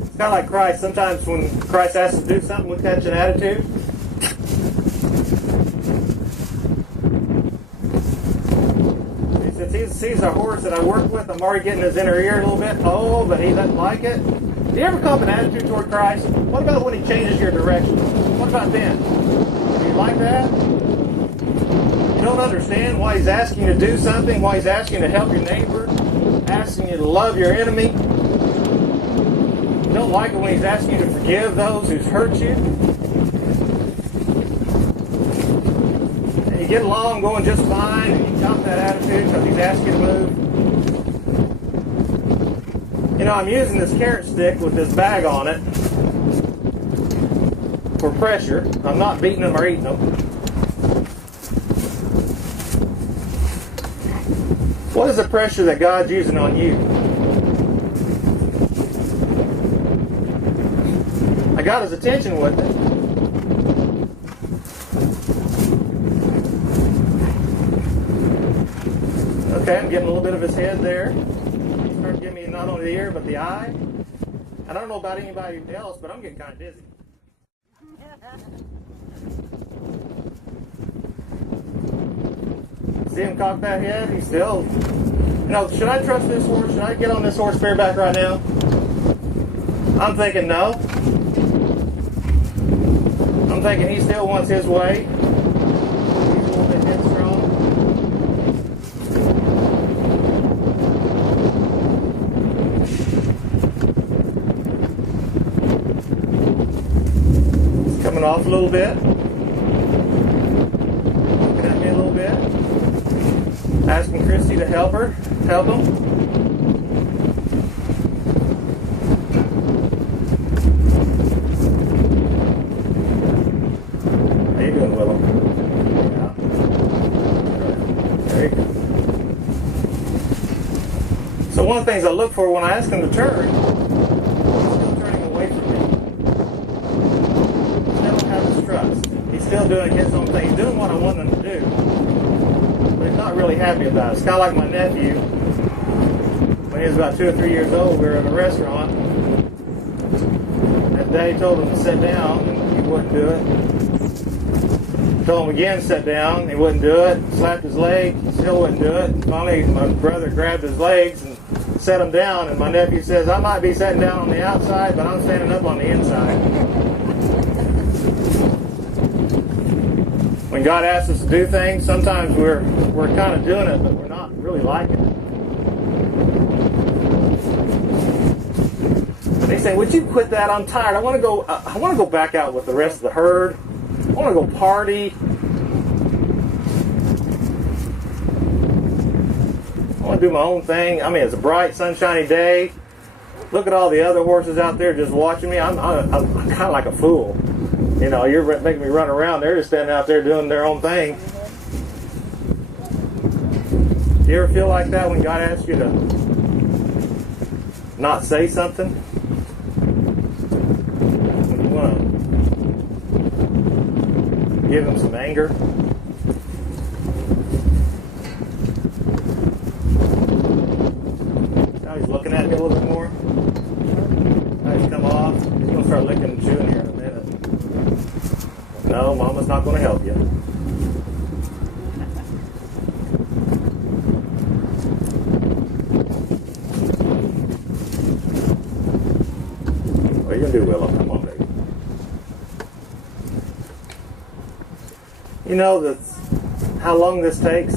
It's kind of like Christ. Sometimes when Christ asks us to do something, we catch an attitude. He sees a horse that I work with, I'm already getting his inner ear a little bit. Oh, but he doesn't like it. Do you ever come up an attitude toward Christ? What about when he changes your direction? What about then? Do you like that? You don't understand why he's asking you to do something, why he's asking you to help your neighbor, asking you to love your enemy. You don't like it when he's asking you to forgive those who's hurt you. And you get along going just fine, and you come to that attitude because he's asking you to move. You know, I'm using this carrot stick with this bag on it for pressure. I'm not beating them or eating them. What is the pressure that God's using on you? I got his attention with it. Okay, I'm getting a little bit of his head there. He's starting to give me not only the ear, but the eye. And I don't know about anybody else, but I'm getting kind of dizzy. See him cock that head? He's still... You know, should I trust this horse? Should I get on this horse bareback right now? I'm thinking no. I'm thinking he still wants his way. He's a little bit headstrong. He's coming off a little bit. Looking at me a little bit. Asking Christy to help him. How you doing, Willow? Yeah. There you go. So one of the things I look for when I ask him to turn, he's still turning away from me. He still has his trust. He's still doing his own thing. He's doing what I want him to do. But he's not really happy about it. It's kind of like my nephew. When he was about 2 or 3 years old, we were in a restaurant. And Daddy told him to sit down, and he wouldn't do it. Told him again to sit down, he wouldn't do it. Slapped his leg, he still wouldn't do it. And finally, my brother grabbed his legs and set him down. And my nephew says, I might be sitting down on the outside, but I'm standing up on the inside. When God asks us to do things, sometimes we're kind of doing it, but we're not really liking it. And they say, would you quit that? I'm tired. I want to go back out with the rest of the herd. I want to go party. I want to do my own thing. I mean, it's a bright, sunshiny day. Look at all the other horses out there just watching me. I'm kind of like a fool. You know, you're making me run around. They're just standing out there doing their own thing. Do you ever feel like that when God asks you to not say something? When you want to give him some anger? Now he's looking at me a little bit more. Now he's come off. He's going to start licking and chewing here in a minute. No, Mama's not going to help you. What are you going to do, Willow? Come on, baby. You know how long this takes?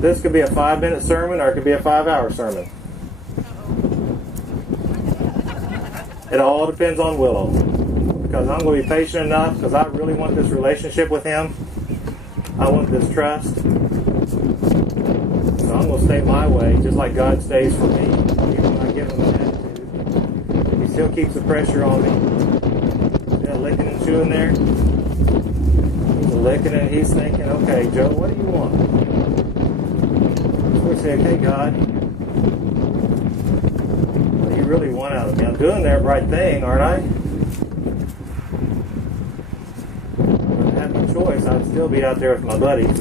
This could be a 5-minute sermon or it could be a 5-hour sermon. It all depends on Willow. Because I'm going to be patient enough, because I really want this relationship with him. I want this trust. So I'm going to stay my way, just like God stays for me. Even when I give him an attitude, he still keeps the pressure on me. That licking and chewing there. He's licking and he's thinking, okay, Joe, what do you want? So we say, okay, God, what do you really want out of me? I'm doing that right thing, aren't I? Choice, I'd still still be out there with my buddies.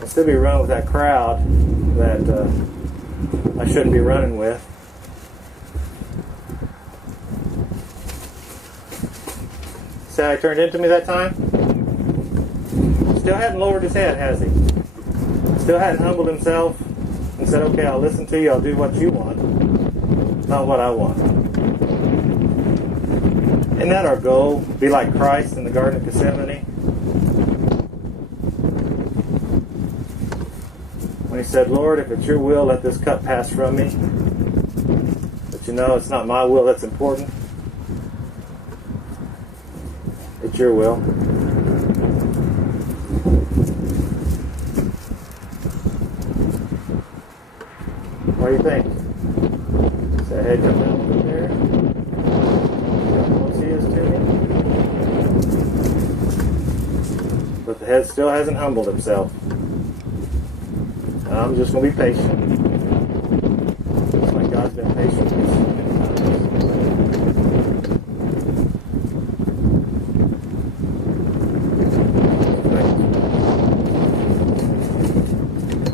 I'll still be running with that crowd that I shouldn't be running with. See how he turned into me that time? Still hadn't lowered his head, has he? Still hadn't humbled himself and said, okay, I'll listen to you, I'll do what you want, not what I want. Isn't that our goal? Be like Christ in the Garden of Gethsemane? When he said, Lord, if it's your will, let this cup pass from me. But you know, it's not my will that's important. It's your will. What do you think? Is that head come down over there? How close he is to me? But the head still hasn't humbled himself. I'm just going to be patient. Just like God's been patient with me.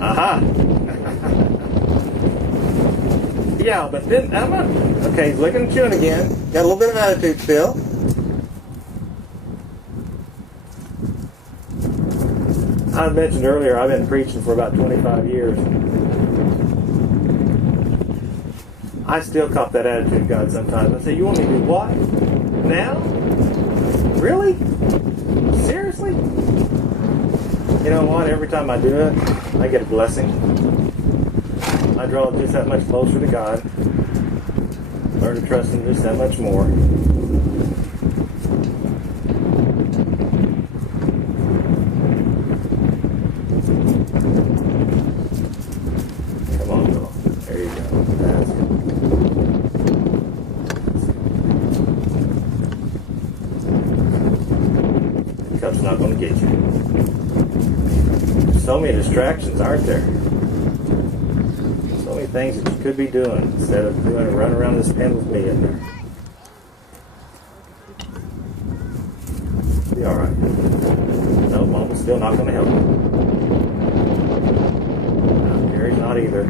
Aha! Yeah, but then okay, he's licking and chewing again. Got a little bit of attitude still. I mentioned earlier I've been preaching for about 25 years. I still cop that attitude of God sometimes. I say, you want me to do what? Now? Really? Seriously? You know what? Every time I do it, I get a blessing. I draw just that much closer to God. Learn to trust Him just that much more. Come on, girl. There you go. That's it. The cup's not going to get you. So many distractions, aren't there? So many things that you could be doing instead of doing a run around this pen with me in there. Be alright. No, Mama's still not going to help you. No, Gary's not either.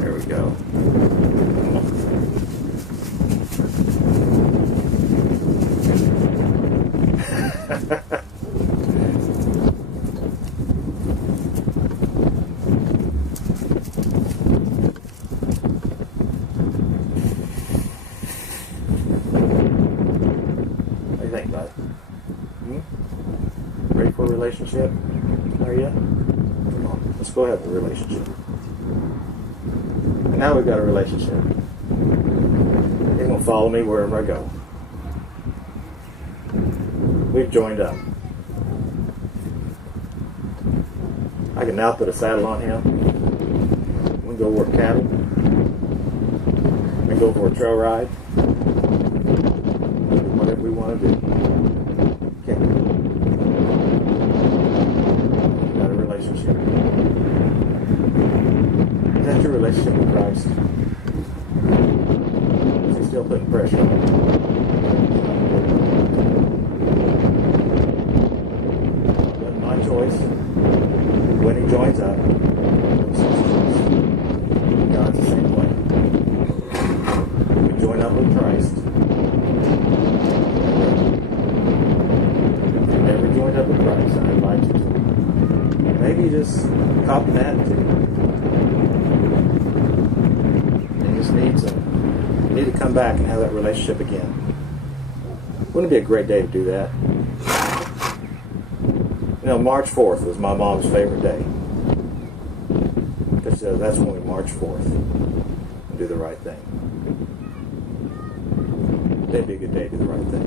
There we go. What do you think about it? Ready for a relationship? Are you? Come on, let's go have a relationship. And now we've got a relationship. He's going to follow me wherever I go. We've joined up. I can now put a saddle on him. We can go work cattle. We can go for a trail ride. Whatever we want to do. Okay. We've got a relationship. Is that your relationship with Christ? Is he still putting pressure on you? Choice. When he joins up, God's the same way. We join up with Christ. If you've never joined up with Christ, I invite you to. Maybe you just copy that attitude. You just need to come back and have that relationship again. Wouldn't it be a great day to do that? You know, March 4th was my mom's favorite day. Because that's when we march forth and do the right thing. It'd be a good day to do the right thing.